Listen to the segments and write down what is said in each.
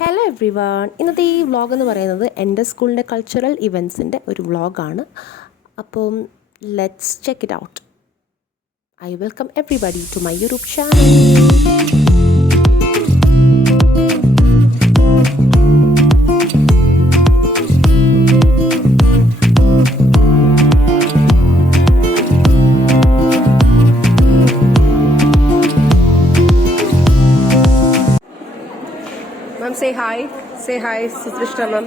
Hello every one. ഇന്നത്തെ ഈ vlog എന്ന് പറയുന്നത് എൻ്റെ സ്കൂളിൻ്റെ കൾച്ചറൽ ഇവൻറ്റ്സിൻ്റെ ഒരു വ്ളോഗാണ്. അപ്പം let's check it out. I welcome everybody to my YouTube channel. Ma'am, say hi. Say hi, Sutrishta ma'am.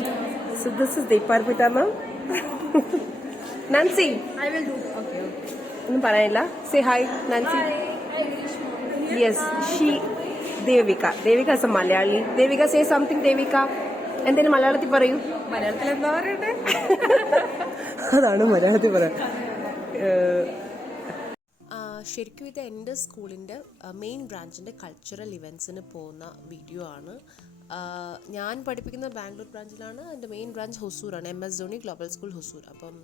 So this is Deeparpita ma'am. Nancy. I will do. Okay. ഒന്നും പറയാനില്ല. Say hi, Nancy. Hi, Grishma. Yes, she. Devika. Devika is a Malayali. Devika, say something, Devika. എന്തെങ്കിലും മലയാളത്തിൽ പറയൂ. മലയാളത്തിൽ എന്താ പറയണ്ടേ? അതാണ് മലയാളത്തിൽ പറയാം. ശരിക്കും ഇത് എൻ്റെ സ്കൂളിൻ്റെ മെയിൻ ബ്രാഞ്ചിൻ്റെ കൾച്ചറൽ ഇവൻറ്റ്സിന് പോകുന്ന വീഡിയോ ആണ്. ഞാൻ പഠിപ്പിക്കുന്ന ബാംഗ്ലൂർ ബ്രാഞ്ചിലാണ്. എൻ്റെ മെയിൻ ബ്രാഞ്ച് ഹൊസൂറാണ്, MS Dhoni global school Hosur. അപ്പം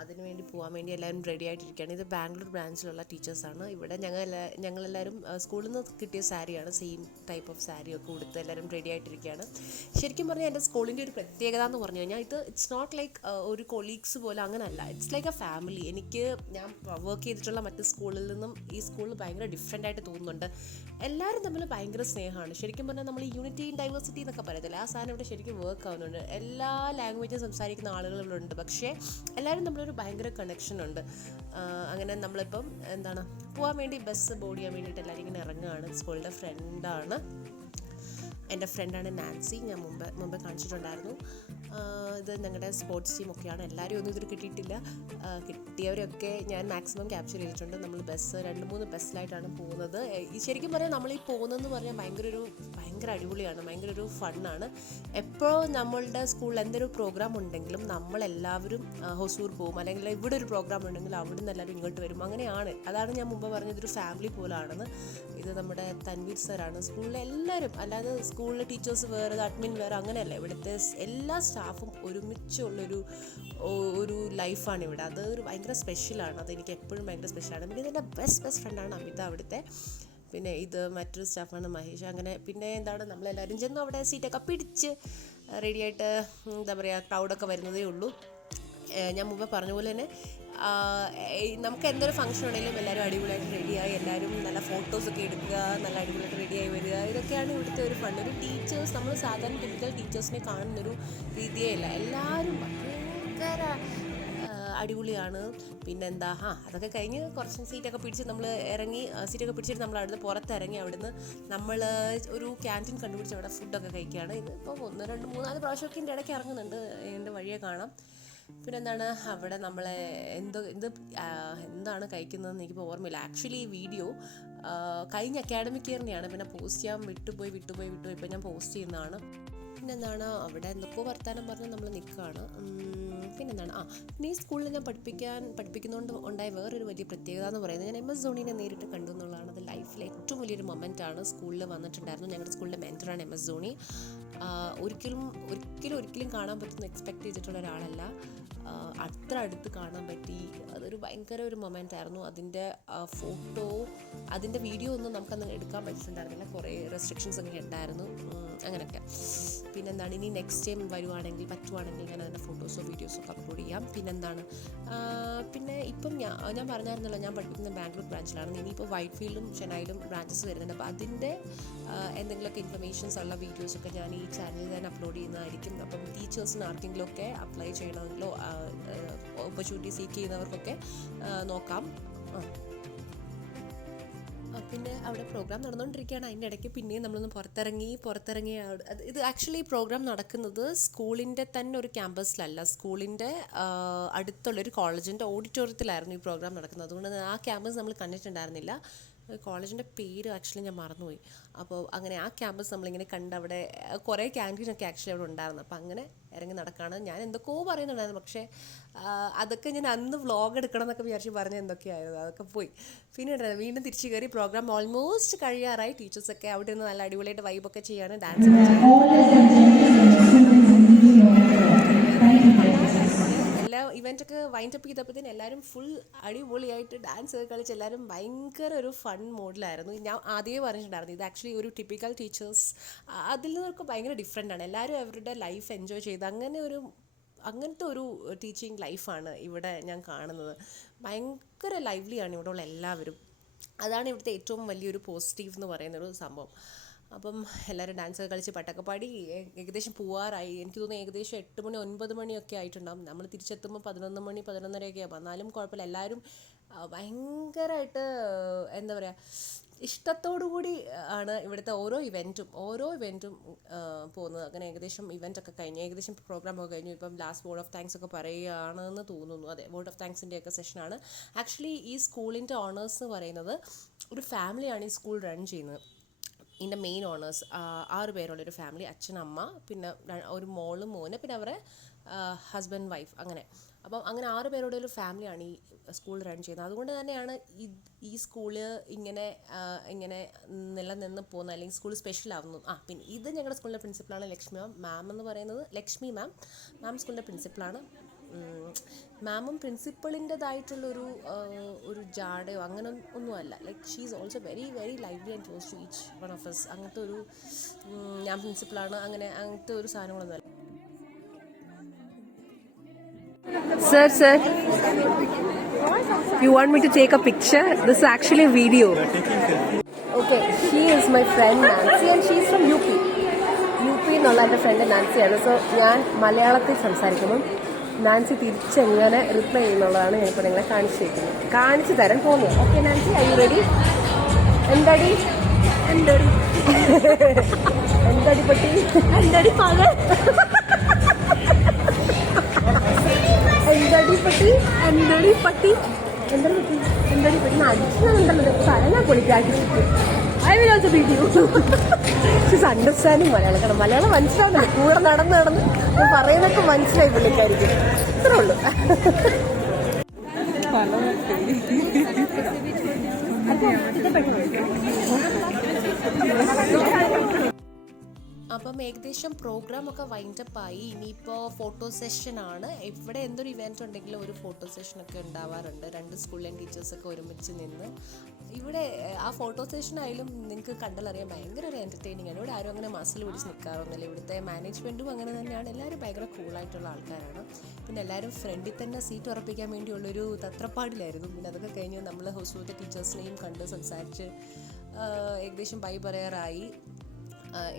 അതിന് വേണ്ടി പോകാൻ വേണ്ടി എല്ലാവരും റെഡി ആയിട്ടിരിക്കുകയാണ്. ഇത് ബാംഗ്ലൂർ ബ്രാഞ്ചിലുള്ള ടീച്ചേഴ്സാണ്. ഇവിടെ ഞങ്ങളെല്ലാവരും സ്കൂളിൽ നിന്ന് കിട്ടിയ സാരിയാണ്, സെയിം ടൈപ്പ് ഓഫ് സാരിയൊക്കെ കൊടുത്ത് എല്ലാവരും റെഡി ആയിട്ടിരിക്കുകയാണ്. ശരിക്കും പറഞ്ഞാൽ എൻ്റെ സ്കൂളിൻ്റെ ഒരു പ്രത്യേകത എന്ന് പറഞ്ഞു കഴിഞ്ഞാൽ ഇറ്റ്സ് നോട്ട് ലൈക്ക് ഒരു കൊളീഗ്സ് പോലെ അങ്ങനെയല്ല. It's like A family. ഞാൻ വർക്ക് ചെയ്തിട്ടുള്ള മറ്റ് സ്കൂളിൽ നിന്നും ഈ സ്കൂളിൽ ഭയങ്കര ഡിഫറെൻ്റ് ആയിട്ട് തോന്നുന്നുണ്ട്. എല്ലാവരും തമ്മിൽ ഭയങ്കര സ്നേഹമാണ്. ശരിക്കും പറഞ്ഞാൽ നമ്മൾ യൂണിറ്റി ഇൻ ഡൈവേഴ്സിറ്റി എന്നൊക്കെ പറയത്തില്ല, ആ സാധനം ഇവിടെ ശരിക്കും വർക്ക് ആവുന്നുണ്ട്. എല്ലാ ലാംഗ്വേജും സംസാരിക്കുന്ന ആളുകൾ ഇവിടെ ഉണ്ട്, പക്ഷേ എല്ലാവരും നമ്മളൊരു ഭയങ്കര കണക്ഷൻ ഉണ്ട്. അങ്ങനെ നമ്മളിപ്പം പോകാൻ വേണ്ടി ബസ് ബോർഡ് ചെയ്യാൻ വേണ്ടിയിട്ട് എല്ലാവരും ഇങ്ങനെ ഇറങ്ങുകയാണ്. സ്കൂളിൻ്റെ ഫ്രണ്ടാണ്, എൻ്റെ ഫ്രണ്ടാണ് നാൻസി. ഞാൻ മുമ്പ് കാണിച്ചിട്ടുണ്ടായിരുന്നു. ഇത് ഞങ്ങളുടെ സ്പോർട്സ് ടീമൊക്കെയാണ്. എല്ലാവരും ഒന്നും ഇതിൽ കിട്ടിയിട്ടില്ല. കിട്ടിയവരൊക്കെ ഞാൻ മാക്സിമം ക്യാപ്ചർ ചെയ്തിട്ടുണ്ട്. നമ്മൾ 2-3 ബസ്സിലായിട്ടാണ് പോകുന്നത്. ശരിക്കും പറഞ്ഞാൽ നമ്മളീ പോകുന്നതെന്ന് പറഞ്ഞാൽ ഭയങ്കര അടിപൊളിയാണ്, ഭയങ്കര ഒരു ഫണ്ണാണ്. എപ്പോഴും നമ്മളുടെ സ്കൂളിൽ എന്തൊരു പ്രോഗ്രാം ഉണ്ടെങ്കിലും നമ്മളെല്ലാവരും ഹൊസൂർ പോകും, അല്ലെങ്കിൽ ഇവിടെ ഒരു പ്രോഗ്രാം ഉണ്ടെങ്കിൽ അവിടെ നിന്ന് എല്ലാവരും ഇങ്ങോട്ട് വരും. അങ്ങനെയാണ്. അതാണ് ഞാൻ മുമ്പ് പറഞ്ഞത്, ഇതൊരു ഫാമിലി പോലാണെന്ന്. ഇത് നമ്മുടെ തൻവീർ സാറാണ്. സ്കൂളിലെ എല്ലാവരും, അല്ലാതെ സ്കൂളിലെ ടീച്ചേഴ്സ് വേറെ, അഡ്മിൻ വേറെ, അങ്ങനെയല്ല. ഇവിടുത്തെ എല്ലാ സ്റ്റാഫും ഒരുമിച്ചുള്ളൊരു ലൈഫാണ് ഇവിടെ. അത് ഒരു ഭയങ്കര സ്പെഷ്യലാണ്. അതെനിക്ക് എപ്പോഴും ഭയങ്കര സ്പെഷ്യലാണ്. പിന്നെ ഇതെൻ്റെ ബെസ്റ്റ് ഫ്രണ്ടാണ് അമിത അവിടുത്തെ. പിന്നെ ഇത് മറ്റൊരു സ്റ്റാഫാണ് മഹേഷ്. അങ്ങനെ പിന്നെ നമ്മളെല്ലാവരും ചെന്നു അവിടെ സീറ്റൊക്കെ പിടിച്ച് റെഡിയായിട്ട് ക്രൗഡൊക്കെ വരുന്നതേ ഉള്ളൂ. ഞാൻ മുമ്പ് പറഞ്ഞ പോലെ തന്നെ നമുക്ക് എന്തൊരു ഫംഗ്ഷൻ ഉണ്ടെങ്കിലും എല്ലാവരും അടിപൊളിയായിട്ട് റെഡിയായി, എല്ലാവരും നല്ല ഫോട്ടോസൊക്കെ എടുക്കുക, നല്ല അടിപൊളിയായിട്ട് റെഡിയായി വരിക. ഇതൊക്കെയാണ് ഇവിടുത്തെ ഒരു ഫണ്ട്. ഒരു ടീച്ചേഴ്സ്, നമ്മൾ സാധാരണ ടിപ്പിക്കൽ ടീച്ചേഴ്സിനെ കാണുന്നൊരു രീതിയേ ഇല്ല. എല്ലാവരും ഭയങ്കര അടിപൊളിയാണ്. പിന്നെന്താ, അതൊക്കെ കഴിഞ്ഞ് കുറച്ച് സീറ്റൊക്കെ പിടിച്ച് നമ്മൾ ഇറങ്ങി, സീറ്റൊക്കെ പിടിച്ചിട്ട് നമ്മൾ അവിടുന്ന് പുറത്തിറങ്ങി. അവിടുന്ന് നമ്മൾ ഒരു ക്യാൻറ്റീൻ കണ്ടുപിടിച്ച് അവിടെ ഫുഡൊക്കെ കഴിക്കുകയാണ്. ഇതിപ്പോൾ 1, 2, 3, 4 പ്രാവശ്യമൊക്കെ എൻ്റെ ഇടയ്ക്ക് ഇറങ്ങുന്നുണ്ട്, എൻ്റെ വഴിയെ കാണാം. പിന്നെ അവിടെ നമ്മളെ എന്താണ് കഴിക്കുന്നതെന്ന് എനിക്കിപ്പോൾ ഓർമ്മയില്ല. ആക്ച്വലി ഈ വീഡിയോ കഴിഞ്ഞ അക്കാഡമിക് ഇയറിനെയാണ്, പിന്നെ പോസ്റ്റ് ചെയ്യാൻ വിട്ടുപോയി. ഇപ്പോൾ ഞാൻ പോസ്റ്റ് ചെയ്യുന്നതാണ്. പിന്നെ അവിടെ എന്തൊക്കെയോ വർത്താനം പറഞ്ഞ് നമ്മൾ നിൽക്കുകയാണ്. പിന്നെ ഈ സ്കൂളിൽ ഞാൻ പഠിപ്പിക്കുന്നതുകൊണ്ട് ഉണ്ടായ വേറൊരു വലിയ പ്രത്യേകത എന്ന് പറയുന്നത്, ഞാൻ MS ധോണിനെ നേരിട്ട് കണ്ടു എന്നുള്ളതാണ്. അത് ലൈഫിലെ ഏറ്റവും വലിയൊരു മൊമെൻ്റാണ്. സ്കൂളിൽ വന്നിട്ടുണ്ടായിരുന്നു. ഞങ്ങളുടെ സ്കൂളിൻ്റെ മെൻറ്ററാണ് MS ധോണി. ഒരിക്കലും കാണാൻ പറ്റുന്ന എക്സ്പെക്റ്റ് ചെയ്തിട്ടുള്ള ഒരാളല്ല. അത്ര അടുത്ത് കാണാൻ പറ്റി. അതൊരു ഭയങ്കര ഒരു മൊമെൻ്റ് ആയിരുന്നു. അതിൻ്റെ ഫോട്ടോ, അതിൻ്റെ വീഡിയോ ഒന്നും നമുക്കന്ന് എടുക്കാൻ പറ്റിയിട്ടുണ്ടായിരുന്നില്ല. കുറേ റെസ്ട്രിക്ഷൻസ് ഒക്കെ ഉണ്ടായിരുന്നു. അങ്ങനെയൊക്കെ. പിന്നെ ഇനി നെക്സ്റ്റ് ടൈം പറ്റുവാണെങ്കിൽ ഞാൻ അതിൻ്റെ ഫോട്ടോസോ വീഡിയോസോ ഒക്കെ അപ്ലോഡ് ചെയ്യാം. പിന്നെ ഇപ്പം ഞാൻ പറഞ്ഞായിരുന്നല്ലോ, ഞാൻ പഠിപ്പിക്കുന്ന ബാംഗ്ലൂർ ബ്രാഞ്ചിലാണ്. ഇനിയിപ്പോൾ വൈറ്റ്ഫീൽഡും ചെന്നൈയിലും ബ്രാഞ്ചസ് വരുന്നുണ്ട്. അപ്പോൾ അതിൻ്റെ എന്തെങ്കിലുമൊക്കെ ഇൻഫർമേഷൻസ് ഉള്ള വീഡിയോസൊക്കെ ഞാൻ ഈ ചാനലിൽ തന്നെ അപ്ലോഡ് ചെയ്യുന്നതായിരിക്കും. അപ്പം ടീച്ചേഴ്സിന് ആർക്കെങ്കിലുമൊക്കെ അപ്ലൈ ചെയ്യണമെങ്കിലോ ഓപ്പർച്യൂണിറ്റി സീക്ക് ചെയ്യുന്നവർക്കൊക്കെ നോക്കാം. പിന്നെ അവിടെ പ്രോഗ്രാം നടന്നുകൊണ്ടിരിക്കുകയാണ്. അതിൻ്റെ ഇടയ്ക്ക് പിന്നെയും നമ്മളൊന്ന് പുറത്തിറങ്ങി. ഇത് ആക്ച്വലി പ്രോഗ്രാം നടക്കുന്നത് സ്കൂളിൻ്റെ തന്നെ ഒരു ക്യാമ്പസിലല്ല, സ്കൂളിൻ്റെ അടുത്തുള്ളൊരു കോളേജിൻ്റെ ഓഡിറ്റോറിയത്തിലായിരുന്നു ഈ പ്രോഗ്രാം നടക്കുന്നത്. അതുകൊണ്ട് ആ ക്യാമ്പസ് നമ്മൾ കണ്ടിട്ടുണ്ടായിരുന്നില്ല. കോളേജിൻ്റെ പേര് ആക്ച്വലി ഞാൻ മറന്നുപോയി. അപ്പോൾ അങ്ങനെ ആ ക്യാമ്പസ് നമ്മളിങ്ങനെ കണ്ട്, അവിടെ കുറേ ക്യാൻറ്റീനൊക്കെ ആക്ച്വലി അവിടെ ഉണ്ടായിരുന്നു. അപ്പോൾ അങ്ങനെ ഇറങ്ങി നടക്കുകയാണ്. ഞാൻ എന്തൊക്കെയോ പറയുന്നുണ്ടായിരുന്നു, പക്ഷേ അതൊക്കെ ഞാൻ അന്ന് വ്ളോഗ് എടുക്കണം എന്നൊക്കെ വിചാരിച്ച് പറഞ്ഞ എന്തൊക്കെയായിരുന്നു, അതൊക്കെ പോയി. പിന്നെ വീണ്ടും തിരിച്ചു കയറി. പ്രോഗ്രാം ഓൾമോസ്റ്റ് കഴിയാറായി. ടീച്ചേഴ്സൊക്കെ അവിടെ നിന്ന് നല്ല അടിപൊളിയായിട്ട് വൈബൊക്കെ ചെയ്യാണ്, ഡാൻസ് എല്ലാ ഇവൻ്റൊക്കെ വൈൻഡപ്പ് ചെയ്തപ്പോഴത്തേന് എല്ലാവരും ഫുൾ അടിപൊളിയായിട്ട് ഡാൻസ് ഒക്കെ കളിച്ച് എല്ലാവരും ഭയങ്കര ഒരു ഫൺ മോഡിലായിരുന്നു. ഞാൻ ആദ്യമേ പറഞ്ഞിട്ടുണ്ടായിരുന്നു ഇത് ആക്ച്വലി ഒരു ടിപ്പിക്കൽ ടീച്ചേഴ്സ് അതിൽ നിന്നൊക്കെ ഭയങ്കര ഡിഫറെൻ്റ് ആണ്. എല്ലാവരും അവരുടെ ലൈഫ് എൻജോയ് ചെയ്ത് അങ്ങനത്തെ ഒരു ടീച്ചിങ് ലൈഫാണ് ഇവിടെ ഞാൻ കാണുന്നത്. ഭയങ്കര ലൈവ്ലിയാണ് ഇവിടെ ഉള്ള എല്ലാവരും. അതാണ് ഇവിടുത്തെ ഏറ്റവും വലിയൊരു പോസിറ്റീവ് എന്ന് പറയുന്നൊരു സംഭവം. അപ്പം എല്ലാവരും ഡാൻസൊക്കെ കളിച്ച് പാട്ടൊക്കെ പാടി ഏകദേശം പോവാറായി. എനിക്ക് തോന്നുന്നു ഏകദേശം 8 മണി 9 മണിയൊക്കെ ആയിട്ടുണ്ടാകും. നമ്മൾ തിരിച്ചെത്തുമ്പോൾ 11 മണി 11:30 ആകും. എന്നാലും കുഴപ്പമില്ല, എല്ലാവരും ഭയങ്കരമായിട്ട് എന്താ പറയുക ഇഷ്ടത്തോടു കൂടി ആണ് ഇവിടുത്തെ ഓരോ ഇവൻറ്റും പോകുന്നത്. അങ്ങനെ ഏകദേശം ഇവൻ്റൊക്കെ കഴിഞ്ഞു, ഏകദേശം പ്രോഗ്രാമൊക്കെ കഴിഞ്ഞു. ഇപ്പം ലാസ്റ്റ് വേർഡ് ഓഫ് താങ്ക്സ് ഒക്കെ പറയുകയാണെന്ന് തോന്നുന്നു. അതെ, വേർഡ് ഓഫ് താങ്ക്സിൻ്റെയൊക്കെ സെഷനാണ്. ആക്ച്വലി ഈ സ്കൂളിൻ്റെ ഓണേഴ്സ് എന്ന് പറയുന്നത് ഒരു ഫാമിലിയാണ് ഈ സ്കൂൾ റൺ ചെയ്യുന്നത്. ഇതിൻ്റെ മെയിൻ ഓണേഴ്സ് 6 പേരുള്ളൊരു ഫാമിലി, അച്ഛൻ, അമ്മ, പിന്നെ ഒരു മോളും മോന്, പിന്നെ അവരെ ഹസ്ബൻഡ് വൈഫ്, അങ്ങനെ. അപ്പം അങ്ങനെ 6 പേരുടെ ഒരു ഫാമിലിയാണ് ഈ സ്കൂൾ റൺ ചെയ്യുന്നത്. അതുകൊണ്ട് തന്നെയാണ് ഈ സ്കൂള് ഇങ്ങനെ നിലനിന്ന് പോകുന്നത്, അല്ലെങ്കിൽ സ്കൂൾ സ്പെഷ്യൽ ആവുന്നു. പിന്നെ ഇത് ഞങ്ങളുടെ സ്കൂളിൻ്റെ പ്രിൻസിപ്പളാണ് ലക്ഷ്മി മാം എന്ന് പറയുന്നത്. ലക്ഷ്മി മാം സ്കൂളിൻ്റെ പ്രിൻസിപ്പളാണ്. മാമും പ്രിൻസിപ്പളിൻ്റെതായിട്ടുള്ളൊരു ഒരു ജാടയോ അങ്ങനെ ഒന്നുമല്ല. Like she is also very very lively and close to each one of us. അങ്ങനത്തെ ഒരു ഞാൻ പ്രിൻസിപ്പളാണ് അങ്ങനത്തെ ഒരു സാധനങ്ങളൊന്നുമല്ല. Sir, you want me to take a picture? This is actually a video. Okay, she is my friend Nancy and she is from UP എന്നുള്ള എൻ്റെ front നാൻസിയാണ്. So ഞാൻ മലയാളത്തിൽ സംസാരിക്കുമ്പം നാൻസി തിരിച്ചെങ്ങനെ റിപ്ലൈ ചെയ്യുന്നുള്ളതാണ് ഞാനിപ്പോൾ നിങ്ങളെ കാണിച്ചു തരാൻ പോകുന്നത്. Okay Nancy, I you ready? എന്താടി പട്ടി എന്താടി പട്ടി അടിച്ചുണ്ടല്ലോ തലനാ പൊളിക്കാക്കി. I will also beat you. She's understanding Malayalam. കാരണം മലയാളം മനസ്സിലാവുന്നില്ല, കൂടെ നടന്ന് പറയുന്നതൊക്കെ മനസ്സിലായി പുള്ളിക്കായിരിക്കും. ഇത്രേ ഉള്ളൂ. അപ്പം ഏകദേശം പ്രോഗ്രാമൊക്കെ വൈൻഡപ്പായി. ഇനിയിപ്പോൾ ഫോട്ടോ സെഷനാണ്. ഇവിടെ എന്തൊരു ഇവൻറ്റ് ഉണ്ടെങ്കിലും ഒരു ഫോട്ടോ സെഷനൊക്കെ ഉണ്ടാവാറുണ്ട്. 2 സ്കൂളിലെ ടീച്ചേഴ്സൊക്കെ ഒരുമിച്ച് നിന്ന്. ഇവിടെ ആ ഫോട്ടോ സെഷനായാലും നിങ്ങൾക്ക് കണ്ടാലറിയാം ഭയങ്കര ഒരു എൻ്റർടൈനിങ് ആണ്. ഇവിടെ ആരും അങ്ങനെ മസിൽ പിടിച്ച് നിൽക്കാറൊന്നുമില്ല. ഇവിടുത്തെ മാനേജ്മെൻറ്റും അങ്ങനെ തന്നെയാണ്. എല്ലാവരും ഭയങ്കര കൂളായിട്ടുള്ള ആൾക്കാരാണ്. പിന്നെ എല്ലാവരും ഫ്രണ്ടിൽ തന്നെ സീറ്റ് ഉറപ്പിക്കാൻ വേണ്ടിയുള്ളൊരു തത്രപ്പാടിലായിരുന്നു. പിന്നെ അതൊക്കെ കഴിഞ്ഞ് നമ്മൾ ഹൗസ് ടീച്ചേഴ്സിനെയും കണ്ട് സംസാരിച്ച് ഏകദേശം ബൈ പറയാറായി.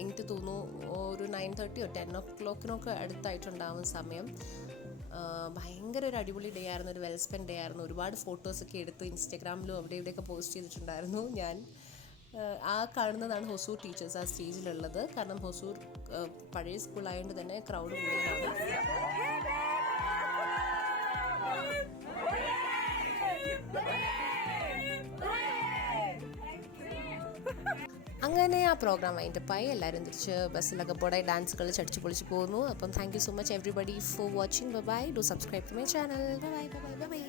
എനിക്ക് തോന്നുന്നു ഒരു 9:30 or 10 o'clock അടുത്തായിട്ടുണ്ടാവുന്ന സമയം. ഭയങ്കര ഒരു അടിപൊളി ഡേ ആയിരുന്നു, ഒരു വെൽ സ്പെൻഡ് ഡേ ആയിരുന്നു. ഒരുപാട് ഫോട്ടോസൊക്കെ എടുത്ത് ഇൻസ്റ്റഗ്രാമിലും അവിടെ ഇവിടെയൊക്കെ പോസ്റ്റ് ചെയ്തിട്ടുണ്ടായിരുന്നു ഞാൻ. കാണുന്നതാണ് ഹൊസൂർ ടീച്ചേഴ്സ് ആ സ്റ്റേജിലുള്ളത്. കാരണം ഹൊസൂർ പഴയ സ്കൂളായതുകൊണ്ട് തന്നെ ക്രൗഡ് കൂടുതലാണ്. അങ്ങനെ ആ പ്രോഗ്രാം വൈൻഡപ്പായി. എല്ലാവരും തിരിച്ച് ബസ്സിലൊക്കെ പോയി ഡാൻസ് കളിച്ച് അടിച്ച് പൊളിച്ച് പോകുന്നു. അപ്പം thank you so much everybody for watching. Bye. Do subscribe to my channel. By.